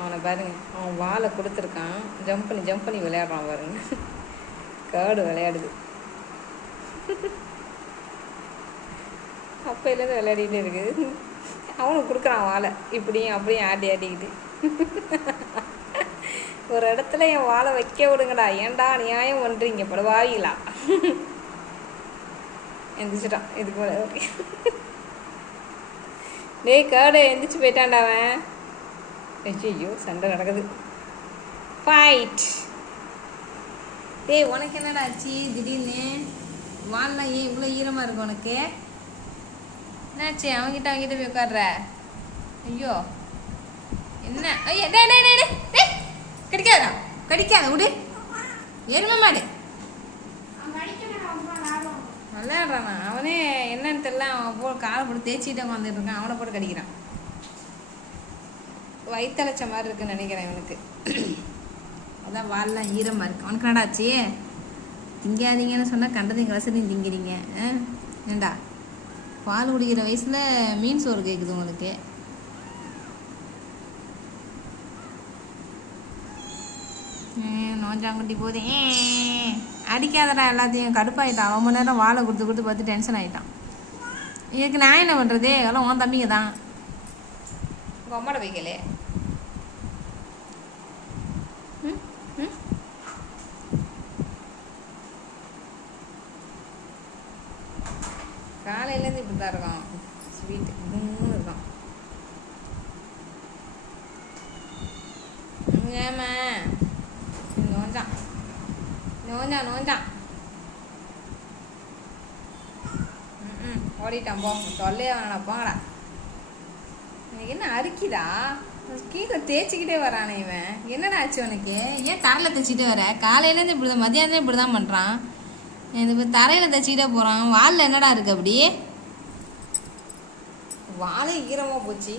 அவனை பாருங்க, அவன் வாழை கொடுத்துருக்கான், ஜம்ப் பண்ணி விளையாடுறான் பாருங்க. காடு விளையாடுது. அப்பையிலேருந்து விளையாடிட்டே இருக்குது. அவனுக்கு கொடுக்குறான் வாழை, இப்படியும் அப்படியும் ஆட்டிக்கிட்டு. ஒரு இடத்துல என் வாழை வைக்க விடுங்கடா, ஏன்டா நியாயம் பண்ணுறீங்க படுவாயிலா. எந்திரிச்சிட்டான் இதுக்கு மேலே. டேய் காடு எந்திரிச்சு போயிட்டான்டா அவன். ஐயோ சண்டை நடக்குது, ஃபைட். டேய் உனக்கு என்னடா ஆச்சு திடீர்னு? வாழலாம் ஏன் இவ்வளோ ஈரமாக இருக்கு உனக்கு? என்னாச்சு? அவங்ககிட்ட போய் உட்காடுற. ஐயோ என்ன? ஐயோ டே டே டே டே கடிக்காதா, கடிக்காத விடு. எருமை மாடு விளையாடுறானா அவனே? என்னன்னு தெரியல, அவன் போ காலை போட்டு தேய்ச்சிட்டு வந்துட்டு இருக்கான், அவனை போட்டு கடிக்கிறான். வயிற்றலைச்ச மாதிரி இருக்குன்னு நினைக்கிறேன் இவனுக்கு. அதான் வாழலாம் ஈரமாக இருக்கு. அவனுக்கு நடாச்சு திங்காதீங்கன்னு சொன்னால் கண்டதையும் கலசதையும் திங்கிறீங்க. ஏண்டா பால் குடிக்கிற வயசில் மீன் சோறு கேட்குது உங்களுக்கு. நோஞ்சாங்குட்டி போதே அடிக்காதடா, எல்லாத்தையும் கடுப்பாயிட்டான். ரொம்ப நேரம் வாழை கொடுத்து பார்த்து டென்ஷன் ஆகிட்டான். இதுக்கு நான் என்ன பண்ணுறது? எல்லாம் உன் தம்பிங்க தான். உங்கள் அம்மாட வைக்கலே. காலையிலேருந்து இப்படி தான் இருக்கான், ஸ்வீட்டு இன்னும் இருக்கான். ஏமா நோஞ்சான் நோஞ்சான் நோஞ்சான். ஓடிட்டான் போ, தொல்லையே வேணாம் போங்கடா. எனக்கு என்ன அரிக்குதா? கீழே தேய்ச்சிக்கிட்டே வரானே இவன். என்னடா ஆச்சு உனக்கு? ஏன் தரையில் தைச்சிட்டே வர? காலையிலேருந்து இப்படி தான், மதியானமே இப்படி தான் பண்ணுறான். இப்போ தரையில் தைச்சிக்கிட்டே போகிறான். வாலில் என்னடா இருக்குது? அப்படி வாழை ஈரமாக போச்சு.